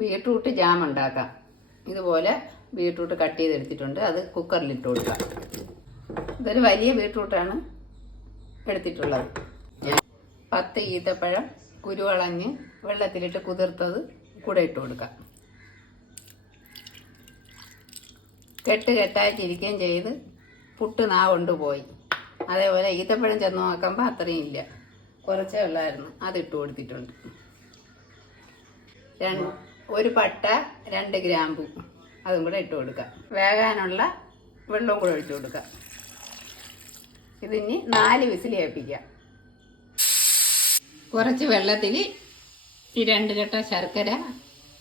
Beetroot jam ഉണ്ടാക്കാം. ഇതുപോലെ beetroot cut ചെയ്തെടുത്തിട്ടുണ്ട്. അത് കുക്കറിൽ ഇട്ട് കൊടുക്കാം. ഇതൊരു വലിയ ബീട്രൂട്ടാണ് എടുത്തിട്ടുള്ളത്. പത്ത് ഈത്തപ്പഴം കുരുവളഞ്ഞ് വെള്ളത്തിലിട്ട് കുതിർത്തത് കൂടെ ഇട്ട് കൊടുക്കാം. കെട്ട് കെട്ടായിട്ടിരിക്കുകയും ചെയ്ത് പുട്ട് നാ കൊണ്ടുപോയി അതേപോലെ ഈത്തപ്പഴം ചെന്ന് നോക്കുമ്പോൾ അത്രയും ഇല്ല. കുറച്ചേ ഉള്ളായിരുന്നു. അത് ഇട്ട് കൊടുത്തിട്ടുണ്ട്. രണ്ട് ഒരു പട്ട രണ്ട് ഗ്രാമ്പു. അതും കൂടെ ഇട്ട് കൊടുക്കുക. വേകാനുള്ള വെള്ളവും കൂടെ ഒഴിച്ചു കൊടുക്കുക. ഇതിനി നാല് വിസിൽ ഏൽപ്പിക്കാം കുറച്ച് വെള്ളത്തിൽ ഈ രണ്ട് ചട്ട ശർക്കര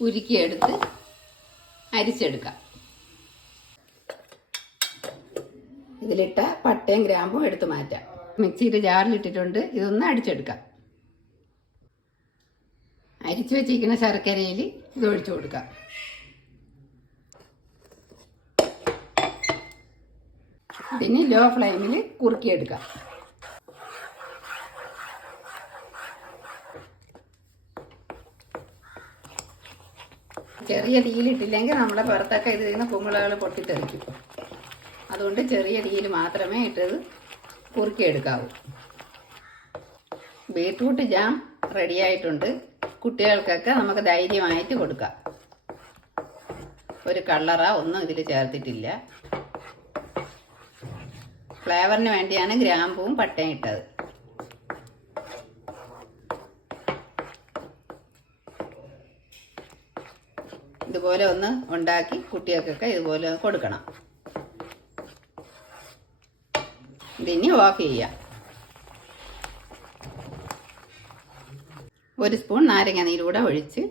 ഉരുക്കിയെടുത്ത് അരിച്ചെടുക്കാം ഇതിലിട്ട പട്ടയും ഗ്രാമ്പും എടുത്ത് മാറ്റാം. മിക്സിയുടെ ജാറിലിട്ടിട്ടുണ്ട്. ഇതൊന്ന് അടിച്ചെടുക്കാം. അരിച്ചു വെച്ചിരിക്കുന്ന ശർക്കരയിൽ ഇത് ഒഴിച്ചു കൊടുക്കാം. ഇതിന് ലോ ഫ്ലെയിമിൽ കുറുക്കിയെടുക്കാം. ചെറിയ തീയിലിട്ടില്ലെങ്കിൽ നമ്മളെ പുറത്തൊക്കെ ഇതിൽ നിന്ന് കുമ്പളകൾ പൊട്ടിത്തെറിക്കും. അതുകൊണ്ട് ചെറിയ തീയിൽ മാത്രമേ ഇട്ടത് കുറുക്കിയെടുക്കാവൂ. ബീട്രൂട്ട് ജാം റെഡിയായിട്ടുണ്ട് കുട്ടികൾക്കൊക്കെ നമുക്ക് ധൈര്യമായിട്ട് കൊടുക്കാം. ഒരു കളറ ഒന്നും ഇതിൽ ചേർത്തിട്ടില്ല. ഫ്ലേവറിന് വേണ്ടിയാണ് ഗ്രാമ്പൂവും പട്ടയും ഇട്ടത്. ഇതുപോലെ ഒന്ന് ഉണ്ടാക്കി കുട്ടികൾക്കൊക്കെ ഇതുപോലെ കൊടുക്കണം. ഇതിനി ഓഫ് ചെയ്യാം. ഒരു സ്പൂൺ നാരങ്ങ നീരൂടെ ഒഴിച്ച്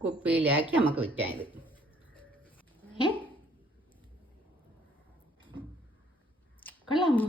കുപ്പിയിലാക്കി നമുക്ക് വെക്കാം ഇത് ഏ? കൊള്ളാമോ.